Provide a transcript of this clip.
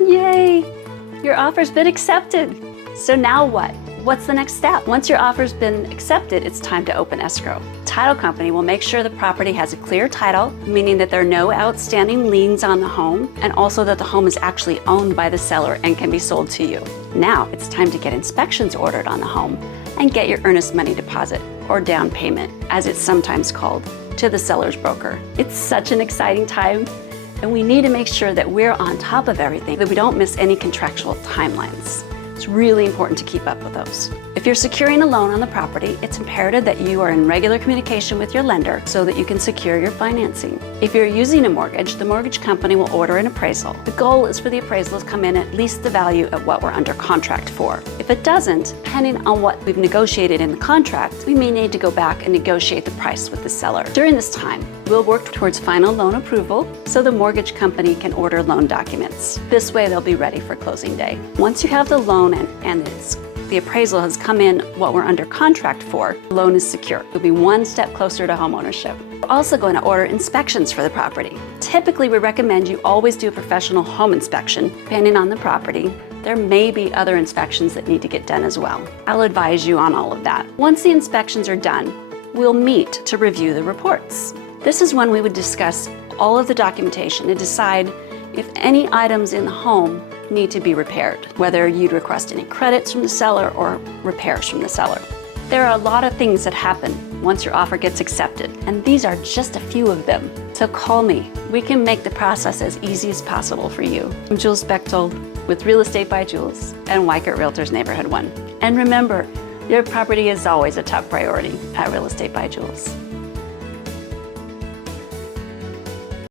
Yay! Your offer's been accepted. So now what? What's the next step? Once your offer's been accepted, it's time to open escrow. Title company will make sure the property has a clear title, meaning that there are no outstanding liens on the home, and also that the home is actually owned by the seller and can be sold to you. Now it's time to get inspections ordered on the home and get your earnest money deposit, or down payment, as it's sometimes called, to the seller's broker. It's such an exciting time, and we need to make sure that we're on top of everything, that we don't miss any contractual timelines. It's really important to keep up with those. If you're securing a loan on the property, it's imperative that you are in regular communication with your lender so that you can secure your financing. If you're using a mortgage, the mortgage company will order an appraisal. The goal is for the appraisal to come in at least the value of what we're under contract for. If it doesn't, depending on what we've negotiated in the contract, we may need to go back and negotiate the price with the seller. During this time, we'll work towards final loan approval so the mortgage company can order loan documents. This way they'll be ready for closing day. Once you have the loan and the appraisal has come in what we're under contract for, the loan is secure. You'll be one step closer to homeownership. We're also going to order inspections for the property. Typically, we recommend you always do a professional home inspection, depending on the property. There may be other inspections that need to get done as well. I'll advise you on all of that. Once the inspections are done, we'll meet to review the reports. This is when we would discuss all of the documentation and decide if any items in the home need to be repaired, whether you'd request any credits from the seller or repairs from the seller. There are a lot of things that happen once your offer gets accepted, and these are just a few of them. So call me. We can make the process as easy as possible for you. I'm Jules Bechthold with Real Estate by Jules and Weichert Realtors Neighborhood 1. And remember, your property is always a top priority at Real Estate by Jules.